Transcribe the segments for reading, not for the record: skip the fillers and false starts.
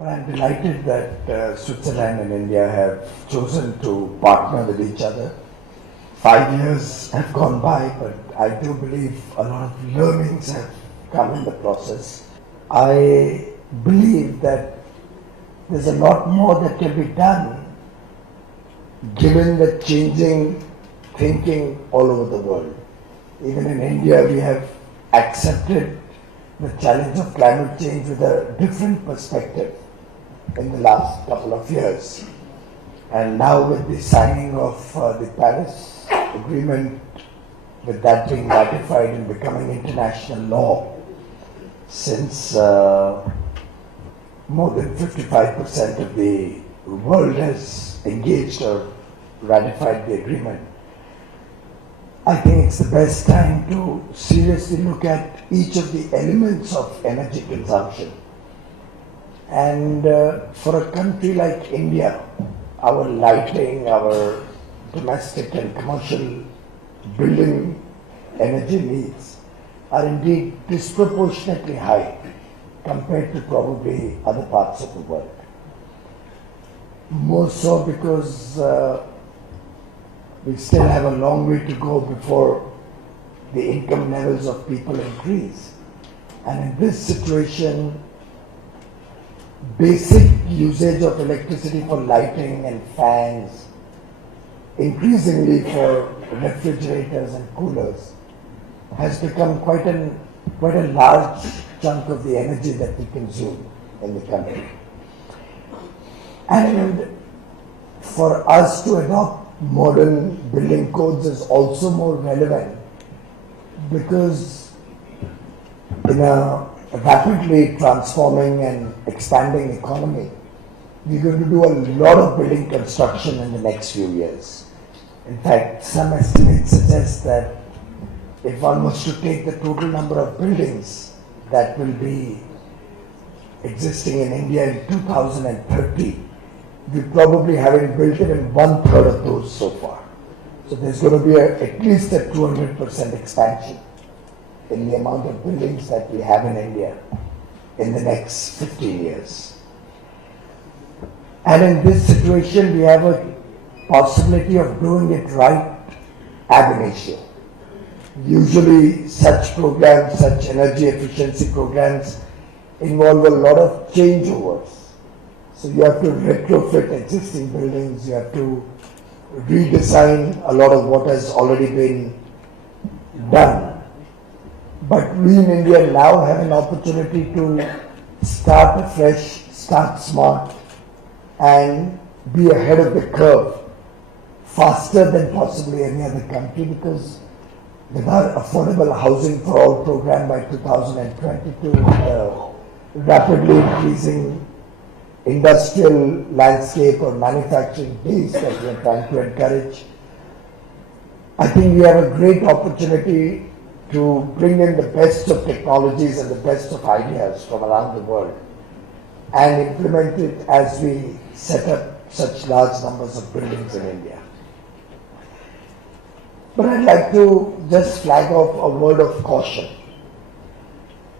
But I'm delighted that Switzerland and India have chosen to partner with each other. 5 years have gone by, but I do believe a lot of learnings have come in the process. I believe that there's a lot more that can be done given the changing thinking all over the world. Even in India, we have accepted the challenge of climate change with a different perspective in the last couple of years. And now with the signing of the Paris Agreement, with that being ratified and becoming international law, since more than 55% of the world has engaged or ratified the agreement, I think it's the best time to seriously look at each of the elements of energy consumption. And for a country like India, our lighting, our domestic and commercial building energy needs are indeed disproportionately high compared to probably other parts of the world. More so because we still have a long way to go before the income levels of people increase. And in this situation, basic usage of electricity for lighting and fans, increasingly for refrigerators and coolers, has become quite a large chunk of the energy that we consume in the country. And for us to adopt modern building codes is also more relevant because in a rapidly transforming and expanding economy, we're going to do a lot of building construction in the next few years. In fact, some estimates suggest that if one was to take the total number of buildings that will be existing in India in 2030, we probably haven't built even 1/3 of those so far. So there's going to be at least a 200% expansion in the amount of buildings that we have in India in the next 15 years. And in this situation, we have a possibility of doing it right ab initio. Usually such programs, such energy efficiency programs involve a lot of changeovers. So you have to retrofit existing buildings, you have to redesign a lot of what has already been done. But we in India now have an opportunity to start afresh, start smart, and be ahead of the curve faster than possibly any other country, because with our affordable housing for all program by 2022, the rapidly increasing industrial landscape or manufacturing base that we are trying to encourage, I think we have a great opportunity to bring in the best of technologies and the best of ideas from around the world and implement it as we set up such large numbers of buildings in India. But I'd like to just flag off a word of caution.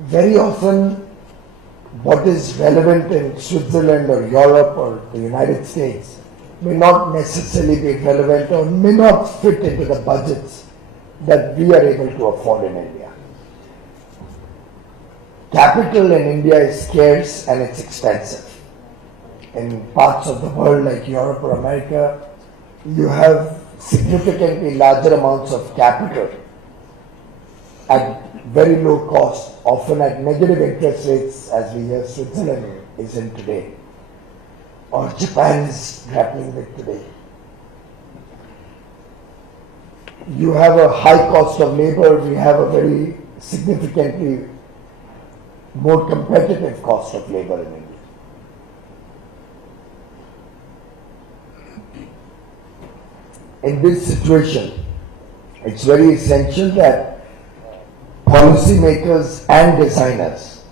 Very often, what is relevant in Switzerland or Europe or the United States may not necessarily be relevant or may not fit into the budgets that we are able to afford in India. Capital in India is scarce and it's expensive. In parts of the world like Europe or America, you have significantly larger amounts of capital at very low cost, often at negative interest rates, as we hear Switzerland is in today, or Japan is grappling with today. You have a high cost of labor, we have a very significantly more competitive cost of labor in India. In this situation, it's very essential that policymakers and designers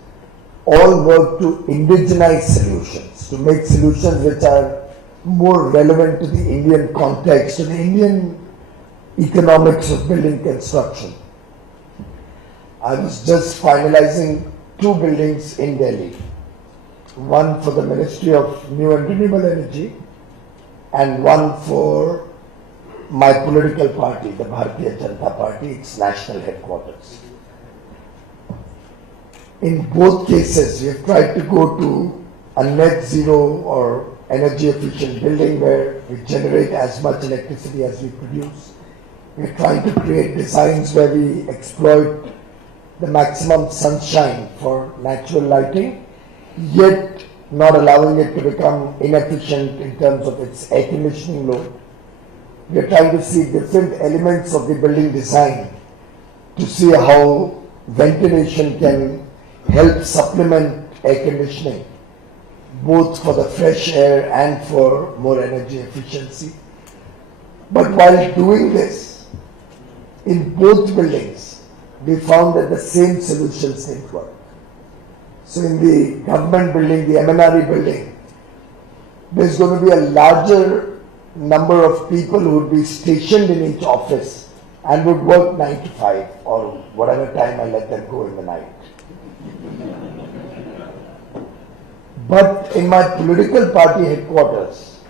all work to indigenize solutions, to make solutions which are more relevant to the Indian context, to the Indian economics of building construction. I was just finalizing 2 buildings in Delhi, one for the Ministry of New and Renewable Energy and one for my political party, the Bharatiya Janata Party, its national headquarters. In both cases, we have tried to go to a net zero or energy efficient building where we generate as much electricity as we produce. We are trying to create designs where we exploit the maximum sunshine for natural lighting, yet not allowing it to become inefficient in terms of its air conditioning load. We are trying to see different elements of the building design to see how ventilation can help supplement air conditioning, both for the fresh air and for more energy efficiency. But while doing this, in both buildings, we found that the same solutions didn't work. So in the government building, the MNRE building, there's going to be a larger number of people who would be stationed in each office and would work 9 to 5 or whatever time I let them go in the night. But in my political party headquarters,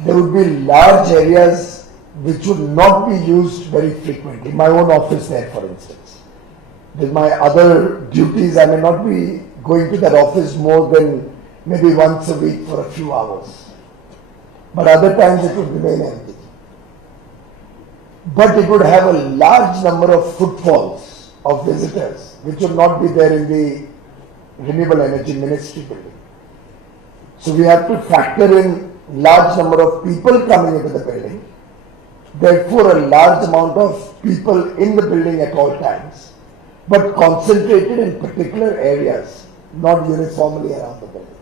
there would be large areas which would not be used very frequently. My own office there, for instance. With my other duties, I may not be going to that office more than maybe once a week for a few hours. But other times it would remain empty. But it would have a large number of footfalls of visitors, which would not be there in the Renewable Energy Ministry building. So we have to factor in large number of people coming into the building, therefore a large amount of people in the building at all times, but concentrated in particular areas, not uniformly around the building.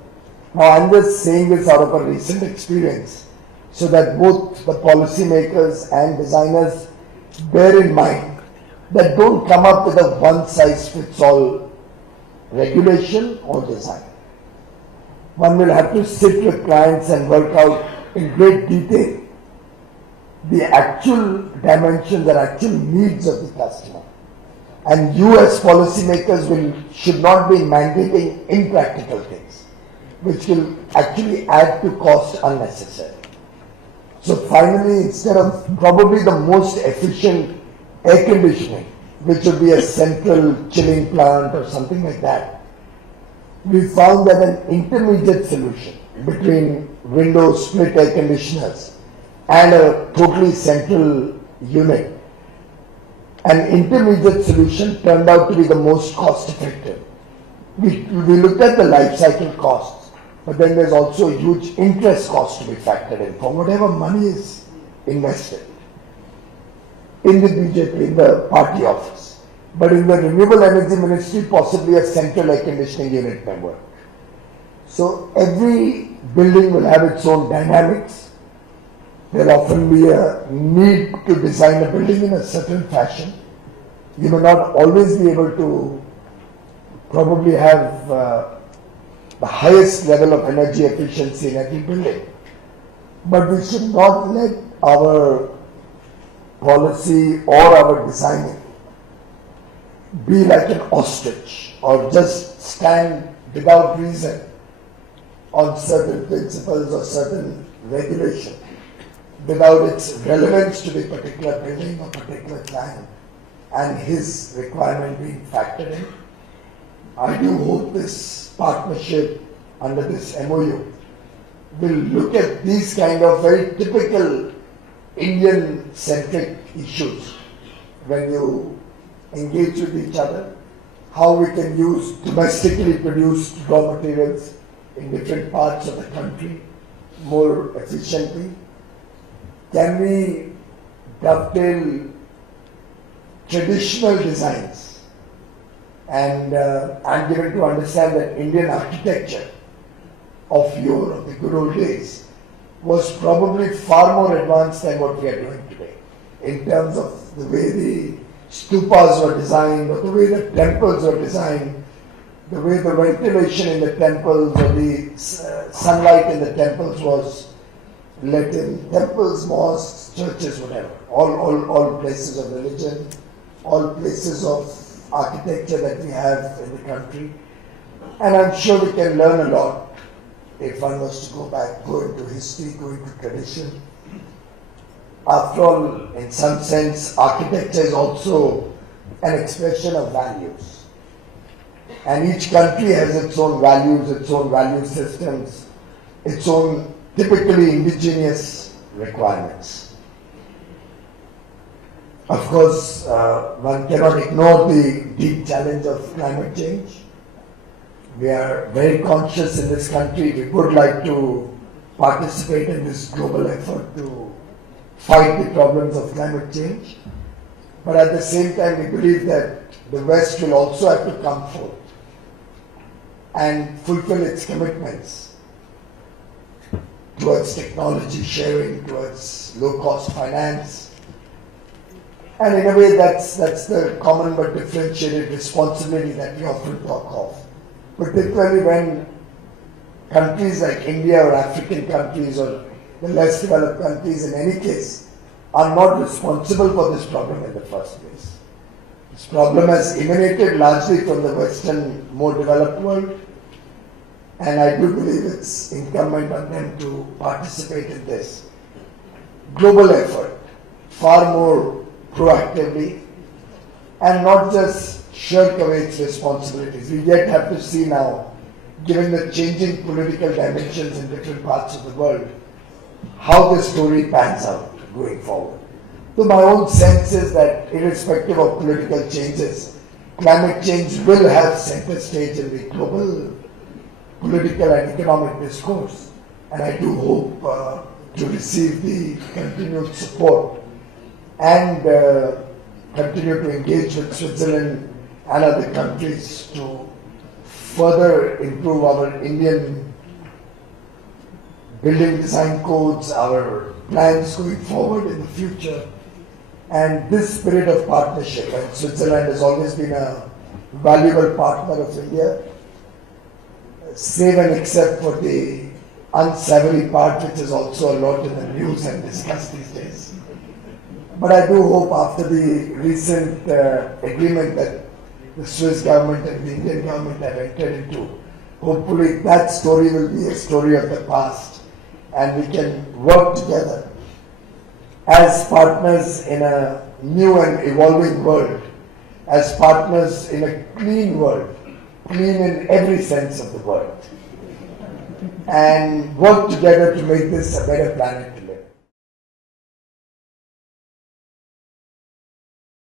Now I'm just saying this out of a recent experience so that both the policymakers and designers bear in mind that don't come up with a one-size-fits-all regulation or design. One will have to sit with clients and work out in great detail the actual dimensions and actual needs of the customer. And you as policymakers should not be mandating impractical things, which will actually add to cost unnecessarily. So finally, instead of probably the most efficient air conditioning, which would be a central chilling plant or something like that, we found that an intermediate solution between window split air conditioners and a totally central unit, an intermediate solution turned out to be the most cost effective. We looked at the life cycle costs, but then there's also a huge interest cost to be factored in for whatever money is invested in the BJP, in the party office. But in the Renewable Energy Ministry, possibly a central air conditioning unit may work. So every building will have its own dynamics. There will often be a need to design a building in a certain fashion. You may not always be able to probably have the highest level of energy efficiency in every building. But we should not let our policy or our designing be like an ostrich or just stand without reason on certain principles or certain regulation without its relevance to the particular building or particular client and his requirement being factored in. I do hope this partnership under this MOU will look at these kind of very typical Indian-centric issues when you engage with each other, how we can use domestically produced raw materials in different parts of the country more efficiently. Can we dovetail traditional designs? And I'm given to understand that Indian architecture of yore, of the good old days, was probably far more advanced than what we are doing today in terms of the way the stupas were designed, or the way the temples were designed, the way the ventilation in the temples or the sunlight in the temples was let in. Temples, mosques, churches, whatever, all places of religion, all places of architecture that we have in the country. And I'm sure we can learn a lot if one was to go into history, go into tradition. After all, in some sense, architecture is also an expression of values. And each country has its own values, its own value systems, its own typically indigenous requirements. Of course, one cannot ignore the deep challenge of climate change. We are very conscious in this country. We would like to participate in this global effort to fight the problems of climate change. But at the same time, we believe that the West will also have to come forth and fulfill its commitments towards technology sharing, towards low-cost finance. And in a way, that's the common but differentiated responsibility that we often talk of. Particularly when countries like India or African countries or the less developed countries in any case are not responsible for this problem in the first place. This problem has emanated largely from the Western, more developed world, and I do believe it's incumbent on them to participate in this global effort far more proactively and not just shirk away its responsibilities. We yet have to see now, given the changing political dimensions in different parts of the world, how the story pans out going forward. So my own sense is that irrespective of political changes, climate change will have center stage in the global political and economic discourse. And I do hope to receive the continued support and continue to engage with Switzerland and other countries to further improve our Indian building design codes, our plans going forward in the future. And this spirit of partnership, and Switzerland has always been a valuable partner of India, save and except for the unsavory part, which is also a lot in the news and discussed these days. But I do hope after the recent agreement that the Swiss government and the Indian government have entered into, hopefully that story will be a story of the past and we can work together as partners in a new and evolving world, as partners in a clean world, clean in every sense of the word, and work together to make this a better planet.